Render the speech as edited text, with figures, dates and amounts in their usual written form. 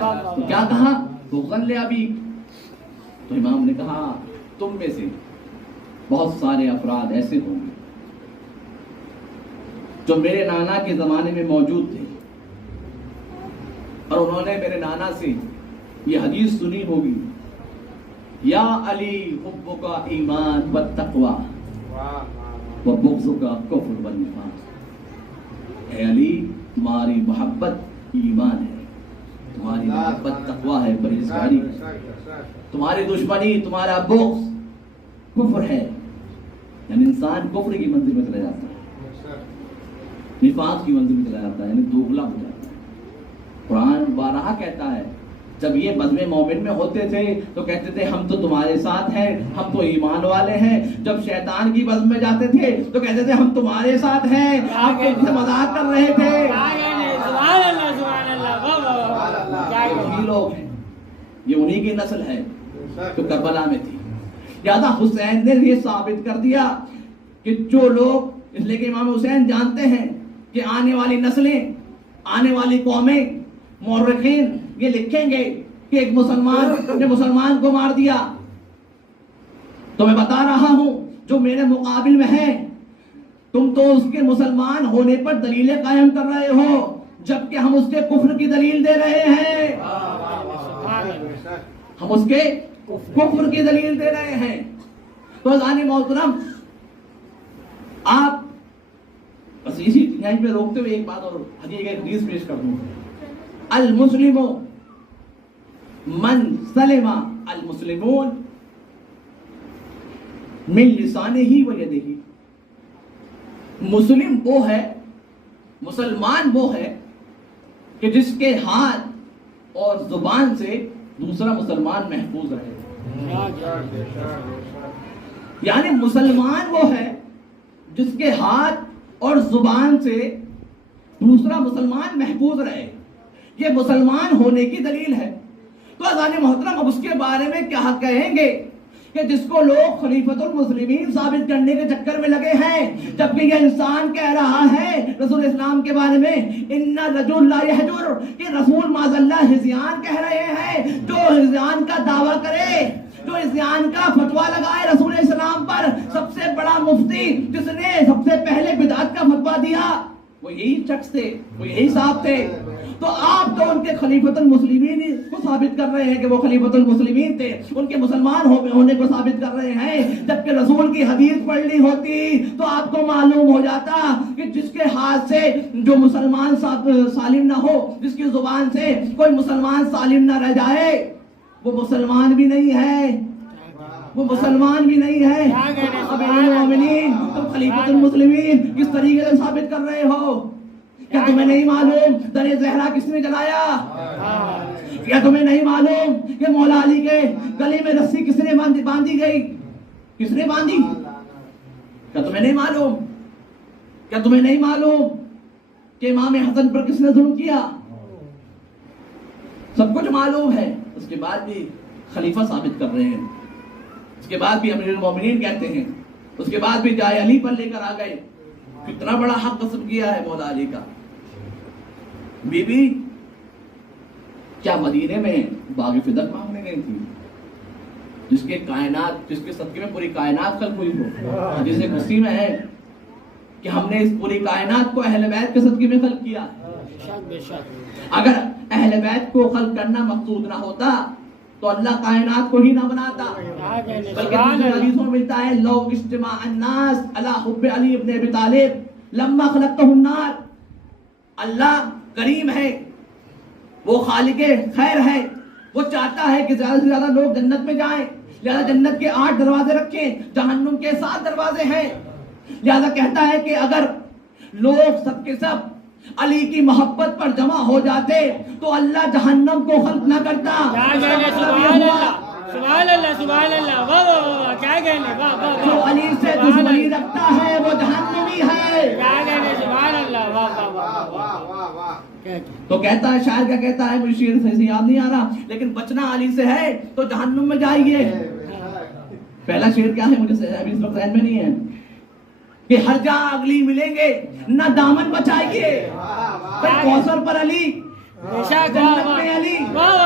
تو کیا کہا؟ بغضاً لأبی، تو امام نے کہا تم میں سے بہت سارے افراد ایسے ہوں گے جو میرے نانا کے زمانے میں موجود تھے اور انہوں نے میرے نانا سے یہ حدیث سنی ہوگی، یا علی حبک ایمان والتقوی وبغضک کفر والنفاق، اے علی تمہاری محبت ایمان ہے، تمہاری محبت تقوی ہے، پرہیزگاری ہے، تمہاری دشمنی، تمہارا بغض کفر ہے، یعنی انسان کفر کی منزل میں چلا جاتا ہے، نفاق کی منزل میں چلا جاتا ہے، یعنی دوغلا ہو جاتا ہے۔ قرآن بارہا کہتا ہے جب یہ بزم مومن میں ہوتے تھے تو کہتے تھے ہم تو تمہارے ساتھ ہیں، ہم تو ایمان والے ہیں، جب شیطان کی بزم میں جاتے تھے تو کہتے تھے ہم تمہارے ساتھ ہیں، ہم تم سے مذاق کر رہے تھے۔ یہی لوگ ہیں، یہ انہی کی نسل ہے جو کربلا میں تھی۔ لہذا حسین نے یہ ثابت کر دیا کہ جو لوگ، اس لیے کہ امام حسین جانتے ہیں کہ آنے والی نسلیں، آنے والی قومیں، مورخین یہ لکھیں گے کہ ایک مسلمان نے مسلمان کو مار دیا، تو میں بتا رہا ہوں جو میرے مقابل میں ہیں، تم تو اس کے مسلمان ہونے پر دلیلیں قائم کر رہے ہو جبکہ ہم اس کے کفر کی دلیل دے رہے ہیں، ہم اس کے کفر کی دلیل دے رہے ہیں۔ تو عزیزان محترم، آپ بس اسی یہیں پہ روکتے ہوئے ایک بات اور حدیث پیش کر دوں، المسلم من سلم المسلمون من لسانہ و یدہ، مسلم وہ ہے، مسلمان وہ ہے کہ جس کے ہاتھ اور زبان سے دوسرا مسلمان محفوظ رہے، یعنی مسلمان وہ ہے جس کے ہاتھ اور زبان سے دوسرا مسلمان محفوظ رہے، یہ مسلمان ہونے کی دلیل ہے۔ تو عزیزان محترم، اب اس کے بارے میں کیا کہیں گے کہ جس کو لوگ خلیفۃ المسلمین ثابت کرنے کے چکر میں لگے ہیں، جبکہ یہ انسان کہہ رہا ہے رسول اسلام کے بارے میں ان رجل لا یحجر، کہ رسول معاذ اللہ ہذیان کہہ رہے ہیں، جو ہذیان کا دعویٰ کرے، جو ہذیان کا فتویٰ لگائے رسول اسلام پر، سب سے بڑا مفتی جس نے سب سے پہلے بدعت کا فتویٰ دیا وہ یہی شخص تھے، وہ یہی صاحب تھے۔ تو آپ تو ان کے خلیفۃ المسلمین کو ثابت کر رہے ہیں کہ وہ خلیفۃ المسلمین تھے، ان کے مسلمان ہونے کو ثابت کر رہے ہیں، جبکہ رسول کی حدیث پڑھنی ہوتی تو آپ کو معلوم ہو جاتا کہ جس کے ہاتھ سے جو مسلمان سالم نہ ہو، جس کی زبان سے کوئی مسلمان سالم نہ رہ جائے، وہ مسلمان بھی نہیں ہے، وہ مسلمان بھی نہیں ہے۔ امیر المومنین، تم خلیفۃ المسلمین کس طریقے سے ثابت کر رہے ہو؟ کیا تمہیں نہیں معلوم در زہرا کس نے جلایا؟ کیا تمہیں نہیں معلوم کہ مولا علی کے گلے میں رسی کس نے باندھی گئی؟ کس نے باندھی؟ کیا تمہیں نہیں معلوم؟ کیا تمہیں نہیں معلوم کہ امام حسن پر کس نے ظلم کیا؟ سب کچھ معلوم ہے، اس کے بعد بھی خلیفہ ثابت کر رہے ہیں، اس کے بعد بھی امیر المومنین کہتے ہیں، اس کے بعد بھی جائے علی پر لے کر آ گئے۔ کتنا بڑا حق قسم کیا ہے مولا علی کا۔ بی بی کیا مدینے میں باغ فدق مانگنے گئی تھی جس کے کائنات، جس کے صدقے میں پوری کائنات خلق ہوئی ہو؟ حدیث قدسی میں ہے کہ ہم نے اس پوری کائنات کو اہل بیت کے صدقے میں خلق کیا۔ اگر اہل بیت کو خلق کرنا مقصود نہ ہوتا تو اللہ کائنات کو ہی نہ بناتا، بلکہ دوسرے حدیثوں میں ملتا ہے لو اجتماع الناس علی حب علی ابن ابی طالب لما خلقتہ النار۔ اللہ کریم ہے، وہ خالق خیر ہے، وہ چاہتا ہے کہ زیادہ سے زیادہ لوگ جنت میں جائیں، لہذا جنت کے 8 دروازے رکھیں، جہنم کے 7 دروازے ہیں۔ لہذا کہتا ہے کہ اگر لوگ سب کے سب علی کی محبت پر جمع ہو جاتے تو اللہ جہنم کو خلق نہ کرتا۔ سبحان اللہ سبحان اللہ، واہ واہ واہ، کیا کہنے، واہ واہ، جو علی سے دشمنی رکھتا ہے وہ جہنمی ہے، کیا کہنے، سبحان اللہ، واہ واہ واہ واہ۔ تو کہتا ہے، شاعر کا کہتا ہے، مجھے شعر سے یاد نہیں آ رہا، لیکن بچنا علی سے ہے تو جہنم میں جائیے۔ پہلا شعر کیا ہے مجھے ابھی اس وقت ذہن میں نہیں ہے، کہ ہر جہاں اگلی ملیں گے نہ دامن بچائیے، کوثر پر علی، جنت میں علی،